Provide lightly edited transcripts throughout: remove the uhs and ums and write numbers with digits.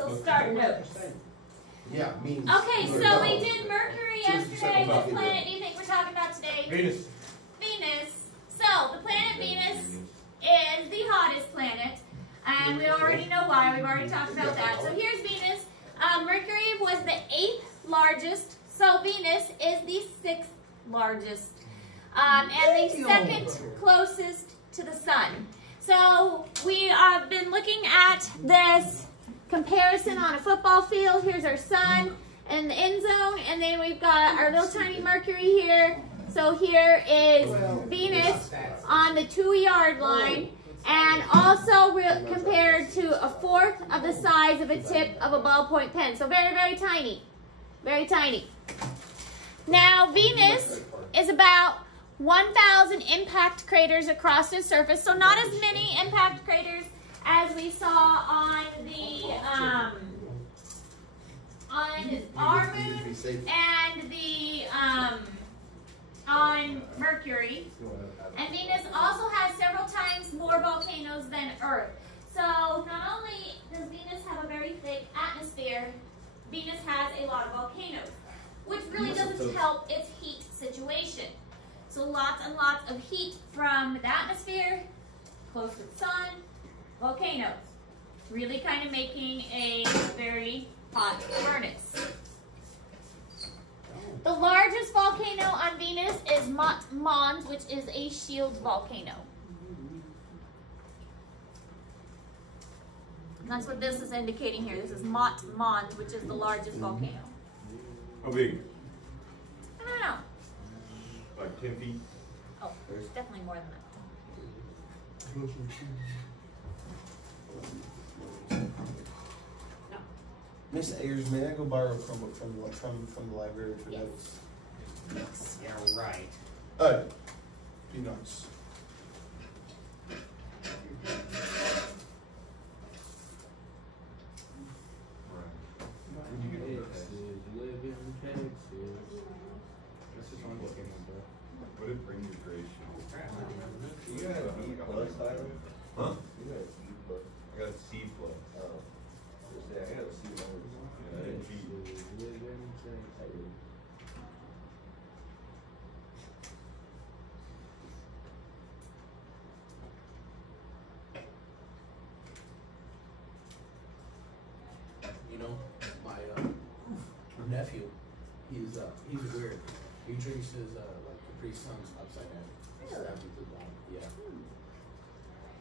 so start notes. Yeah, means. Okay, so we did Mercury yesterday. What planet do you think we're talking about today? Venus. Venus. So, the planet Venus is the hottest planet. And we already know why. We've already talked about that. So, here's Venus. Mercury was the 8th largest. So, Venus is the 6th largest. And the 2nd closest to the sun. So, we have been looking at this comparison on a football field. Here's our sun and the end zone, and then we've got our little tiny Mercury here. So here is Venus on the 2-yard line, and also compared to a 1/4 of the size of a tip of a ballpoint pen. So very, very tiny. Very tiny. Now Venus is about 1,000 impact craters across its surface. So not as many impact craters as we saw on the on our moon and the on Mercury. And Venus also has several times more volcanoes than Earth. So not only does Venus have a very thick atmosphere, Venus has a lot of volcanoes, which really doesn't help its heat situation. So lots and lots of heat from the atmosphere, close to the sun, volcanoes, really kind of making a very hot furnace. The largest volcano on Venus is Mont Mons, which is a shield volcano. And that's what this is indicating here. This is Mont Mons, which is the largest volcano. How big? I don't know. Like 10 feet? Oh, there's definitely more than that. No. Miss Ayers, may I go borrow a Chromebook from the library for Yes. notes? Yes. Yeah, right. Be nice. What did bring your grade show? You got a B plus, Tyler? Huh? You got a B plus. I got a C plus. Oh. I got a C numbers. Yeah, I didn't cheat. You know, my nephew, he's weird. He drinks his like Capri Suns upside down. Really? Yeah.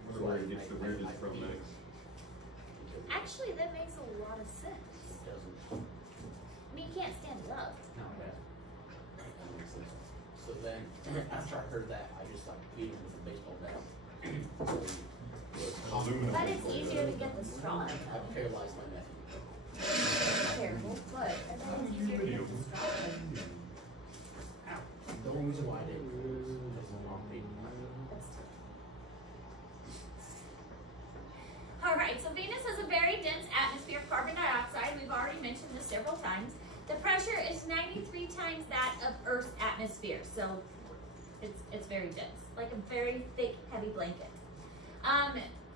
Wonder where he gets the weirdest from next. Actually, that makes a lot of sense. It doesn't. I mean, you can't stand it up. No, that makes sense. So then, after I heard that, I just like beat him with a baseball bat. Aluminum. But it's easier to get the straw. I paralyzed my nephew. Terrible, but I think it's easier to get the straw. The only reason why I didn't was because my mom made me. All right, so Venus has a very dense atmosphere of carbon dioxide. We've already mentioned this several times. The pressure is 93 times that of Earth's atmosphere, so it's very dense, like a very thick, heavy blanket.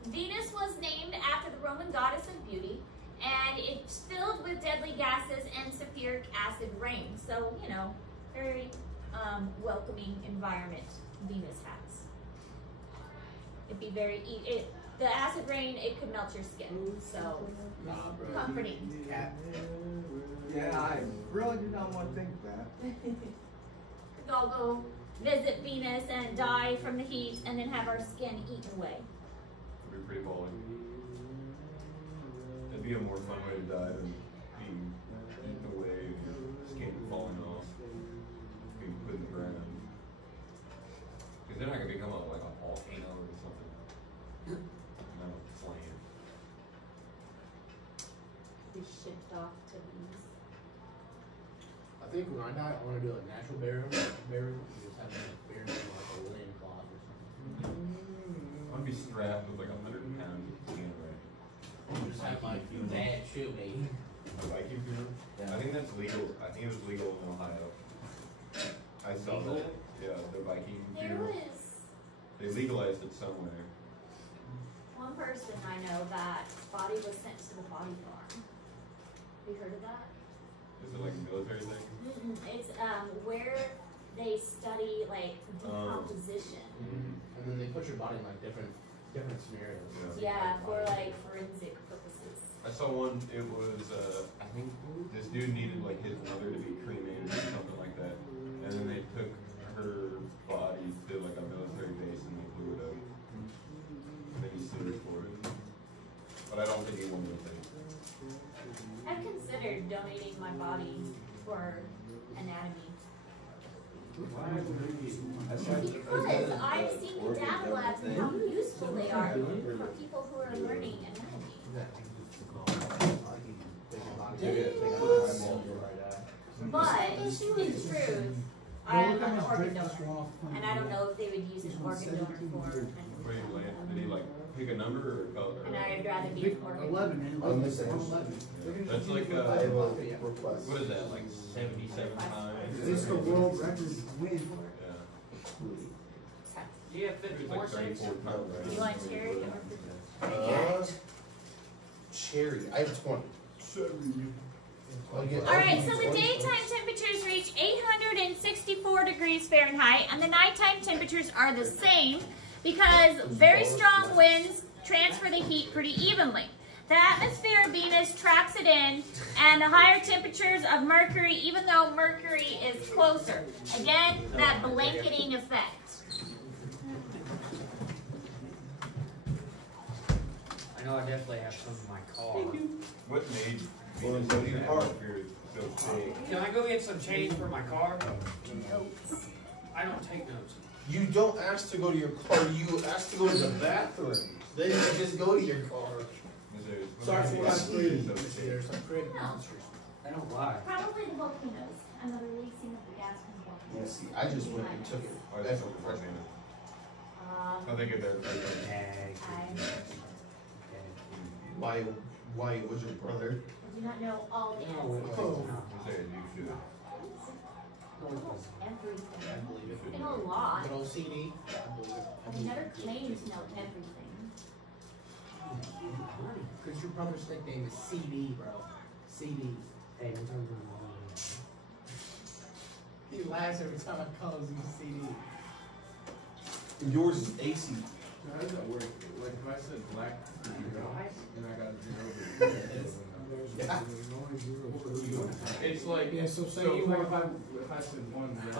Venus was named after the Roman goddess of beauty, and it's filled with deadly gases and sulfuric acid rain. So, you know, very welcoming environment Venus has. It'd be very the acid rain, it could melt your skin, so comforting. Cat. Yeah, I really did not want to think that. We'll all go visit Venus and die from the heat and then have our skin eaten away. It'd be pretty balling. It'd be a more fun way to die than being eaten away and your skin falling off, being put in the ground. Because then I could become like a volcano or something. Not a flame. Be shipped off to Venus. I think when I die, I want to do a natural burial. Just have a burial in like a linen cloth or something. I'd be strapped with like 100-pound skin right. Just have like your dad shoot me. A Viking funeral? Yeah. I think that's legal. I think it was legal in Ohio. I saw Legal? that. Yeah, the Viking There funeral. was They legalized it somewhere. one person I know that body was sent to the body farm. you heard of that? Is it like a military thing? It's where they study like decomposition. And then they put your body in like different scenarios. Yeah, for like forensic purposes. I saw one, it was, I think this dude needed like his mother to be cremated or something like that. And then they took her body to like a military base and they blew it up. And then he sued her for it. But I don't think he won the thing. I've considered donating my body for anatomy. Because I've seen the data labs and how useful they are for people who are learning anatomy. But in truth, I'm an organ donor, and I don't know if they would use an organ donor for. Wait, did he like pick a number or a color? And I'd rather be an organ. 11. That's like, I have a request. what is that, like 77 times? It's the world record win. Yeah. Yeah, It's like 34 times, right? You want cherry Uh, cherry. I have 20. Alright, so the daytime temperatures reach 864 degrees Fahrenheit, and the nighttime temperatures are the same because very strong winds transfer the heat pretty evenly. The atmosphere of Venus traps it in, and the higher temperatures of Mercury, even though Mercury is closer. Again, that blanketing effect. I know I definitely have some in my car. What made Well, Venus so and you the are. atmosphere so big? Can I go get some change for my car? I don't take notes. You don't ask to go to your car, you ask to go to the bathroom. Then you just go to your car. Sorry for what I So created. big. There's some creative monsters. I don't lie. Probably the volcanoes and the releasing of the gas from the Yeah, volcanoes. see, I just went and took it. Oh, that's so refreshing. I think it does. Why was your brother? I do not know all the No, answers. I say you should. Almost everything. I believe it. I know a lot. Good old CD. I believe it. I've never claimed to know everything. Because your brother's nickname is CD, bro. CD. Hey, don't tell me He laughs every time I call him CD. Yours is AC. How does that work? Like if I said black, then I got a zero. It's like Yeah, so say you like want, if I said one, so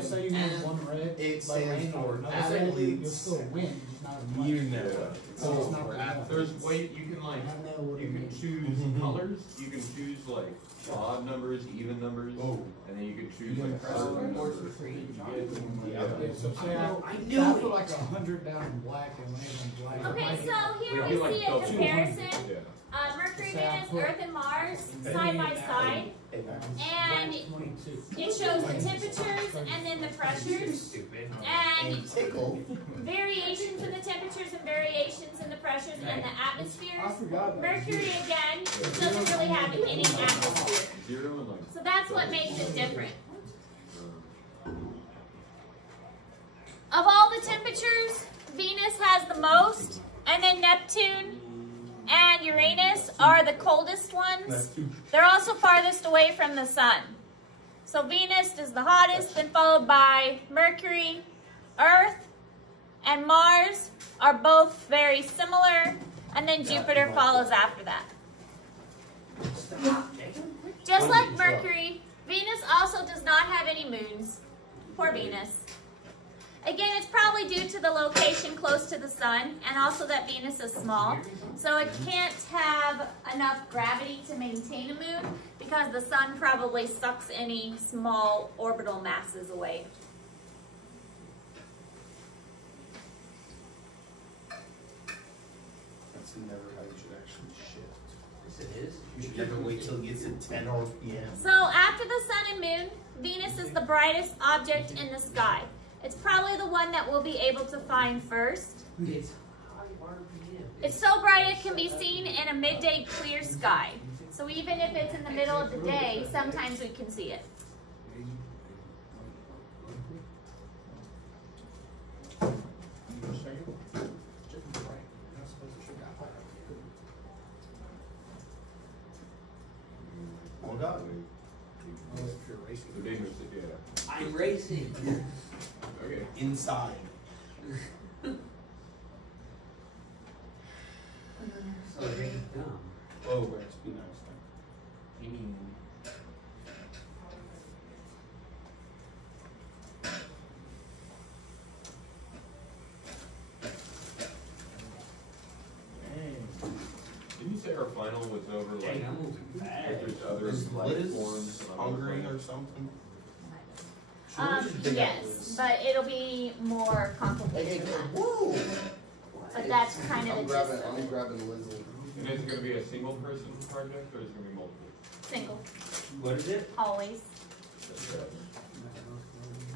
say you want one red, It like stands rain for or another red, you'll athletes. still win, just not as much. You know. So it's not For enough. athletes. There's way you can like I know what you it can means. choose colors. You can choose like odd numbers, even numbers, Oh. and then you can choose You like can certain press numbers. for free. Yeah. Yeah, so say I knew put it. like 100 down in black and land on black. I Okay, might so hit- here We we like see a double. comparison. Yeah. Mercury, Say I Venus, put- Earth, and Mars side by side. And 22. it shows the temperatures and then the pressures. stupid. And And tickle. variations in the temperatures and variations in the pressures and the atmospheres. I forgot about Mercury, again, doesn't really have any atmosphere. 0 and like. So that's what makes it different. Of all the temperatures, Venus has the most, and then Neptune and Uranus are the coldest ones. They're also farthest away from the sun. So Venus is the hottest, then followed by Mercury, Earth, and Mars are both very similar, and then Jupiter follows after that. Just like Mercury, Venus also does not have any moons. Poor Venus. Again, it's probably due to the location close to the sun, and also that Venus is small. So it can't have enough gravity to maintain a moon, because the sun probably sucks any small orbital masses away. That's never how you should actually shift. Yes, it is. You should never wait till it gets at 10 RPM. So after the sun and moon, Venus is the brightest object in the sky. It's probably the one that we'll be able to find first. It's high RPM. It's so bright it can be seen in a midday clear sky. So even if it's in the middle of the day, sometimes we can see it. God. Oh, if you're racing. The dangerous, yeah. I'm racing. Okay. Inside. So you're dumb. Oh, let's be nice. You mean. Didn't you say our final was over like Dang, I'm moving fast. there's other Is life Liz forms and hungry other or something? Yes, but it'll be more complicated than that. Whoa! But that's kind of the gist of I'm it. grabbing Lizzie. And is it gonna be a single person project or is it gonna be multiple? Single, What is it? always. That's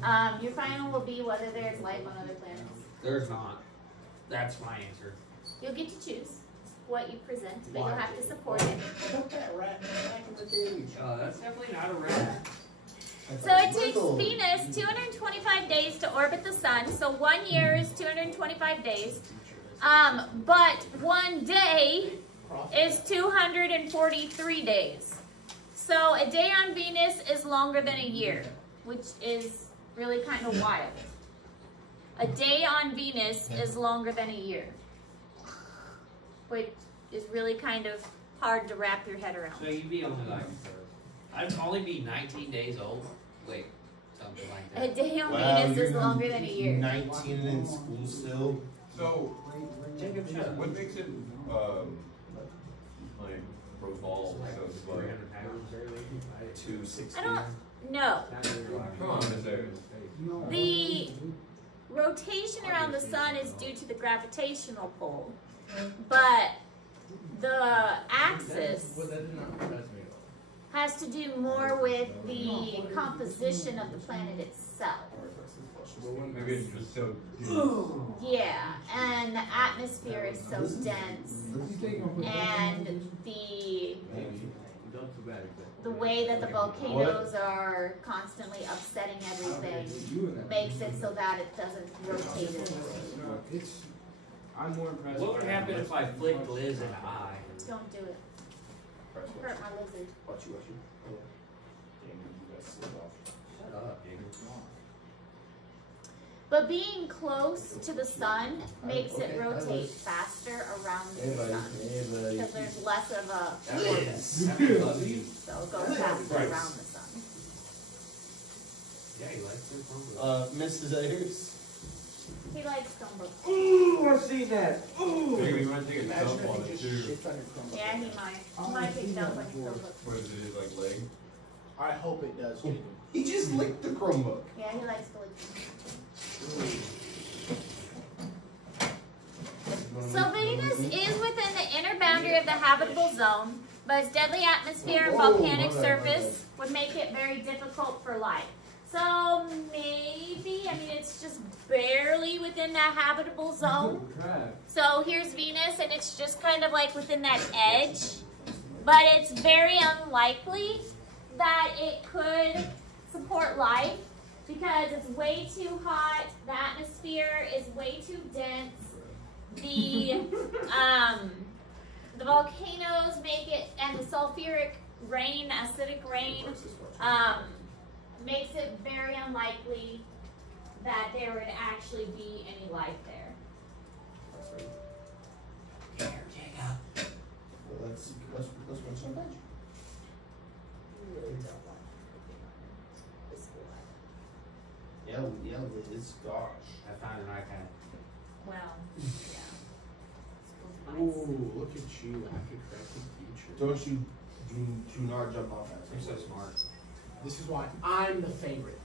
right. Your final will be whether there's life on other planets. There's not. That's my answer. You'll get to choose what you present, but you'll have to support it. Put that rat back in the cage. That's definitely not a rat. So it takes Venus 225 days to orbit the sun. So 1 year is 225 days. But 1 day is 243 days. So a day on Venus is longer than a year, which is really kind of wild. A day on Venus is longer than a year, which is really kind of hard to wrap your head around. So you'd be only like, I'd only be 19 days old. Wait, something like A that. day on Wow, Venus is you're longer than a year. 19 and in school still. So, Jacob, shut up. what makes it, like, revolve so slow? 300 pounds. 260. I don't know. Come on, Miss Ayers. The rotation around the sun is due to the gravitational pull, but the axis Well, that did not impress me at all. has to do more with the composition of the planet itself. Maybe it's just so deep. Yeah, and the atmosphere is so dense, and the way that the volcanoes are constantly upsetting everything makes it so that it doesn't rotate as quickly. I'm more impressed. What would happen if I flicked Liz in the eye? Don't do it. Hurt my lizard. Watch you. Damn, you guys slid off. Shut up, Jacob. But being close to the sun makes it rotate faster around the sun because there's less of a Liz, I love you. so it goes faster around the sun. Yeah, he likes their phone. Mrs. Ayers. He likes Stonebrook. Ooh, I see that. Ooh. Maybe you might take a dump on it too. Yeah, he might. He might pick it up on Stonebrook. What is it, his like leg? I hope it does, Jacob. He just licked the Chromebook. Yeah, he likes to lick. So Venus is within the inner boundary of the habitable zone, but its deadly atmosphere and volcanic surface would make it very difficult for life. So maybe, I mean, it's just barely within that habitable zone. So here's Venus, and it's just kind of like within that edge, but it's very unlikely that it could support life because it's way too hot, the atmosphere is way too dense, the volcanoes make it, and the sulfuric rain, acidic rain, makes it very unlikely that there would actually be any life there. Here, Jacob. Well, let's watch some magic. Yeah, Liz, gosh. I found an iPad. Well, yeah. Ooh, look at you. I could correct the future. Don't you do not jump off that. You're so smart. This is why I'm the favorite.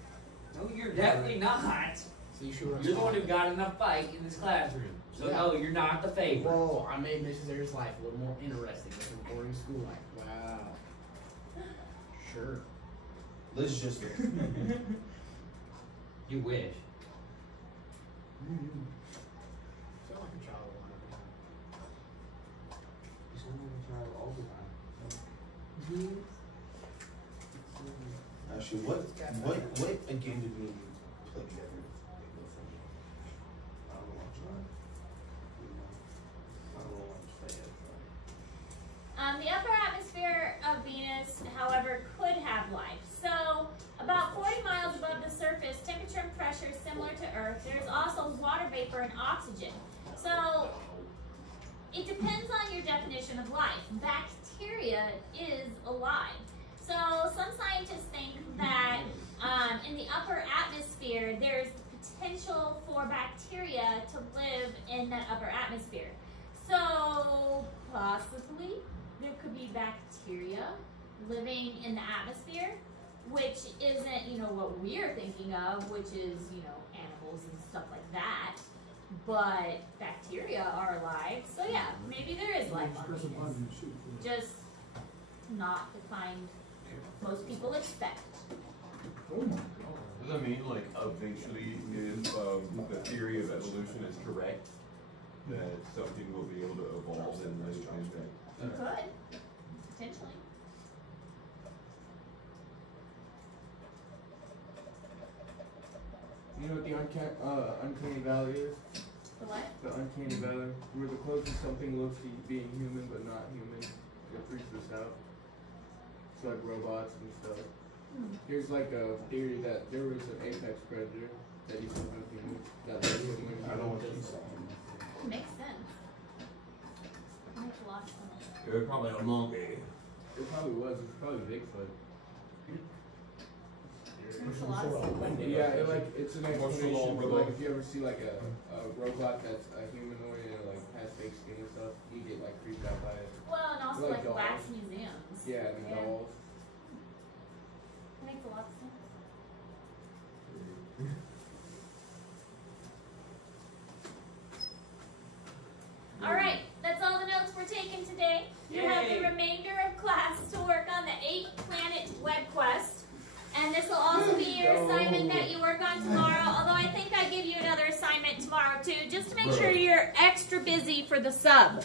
No, you're definitely not. So you should You're the one who got in a fight in this classroom. So no, you're not the favorite. Whoa, I made Mrs. Ayers' life a little more interesting than her boring school life. Wow. Sure. Liz just You wish. Sound like a child a lot of the time. You sound like a child all the time. actually what a game did we play together? I don't know what to play it. The upper atmosphere of Venus, however, vapor and oxygen. So it depends on your definition of life. Bacteria is alive. So some scientists think that in the upper atmosphere, there's potential for bacteria to live in that upper atmosphere. So possibly there could be bacteria living in the atmosphere, which isn't, you know, what we're thinking of, which is, you know, animals and stuff like that. But bacteria are alive, so yeah, maybe there is life on Venus. Just not the kind most people expect. Does that mean, like, eventually, if the theory of evolution is correct, that something will be able to evolve and live in that? You could, potentially. You know what the uncanny valley is? The what? The uncanny valley, where the closest something looks to being human but not human. It freaks us out. It's like robots and stuff. Here's like a theory that there was an apex predator that used to hunt humans. That I don't want to see Makes sense. Makes a lot of sense. They're probably a monkey. It probably was. It's probably Bigfoot. Makes a lot of sense. Yeah, it's an What's the explanation law, for brother? like if you ever see like a robot that's a humanoid and like has fake skin and stuff, you get like creeped out by it. Well, and also Like like wax dolls. museums. Yeah, and the dolls. Makes a lot of sense. All right, that's all the notes we're taking today. You have the remainder of class to work on the 8-planet web quest. And this will also be your assignment that you work on tomorrow, although I think I give you another assignment tomorrow too, just to make sure you're extra busy for the sub.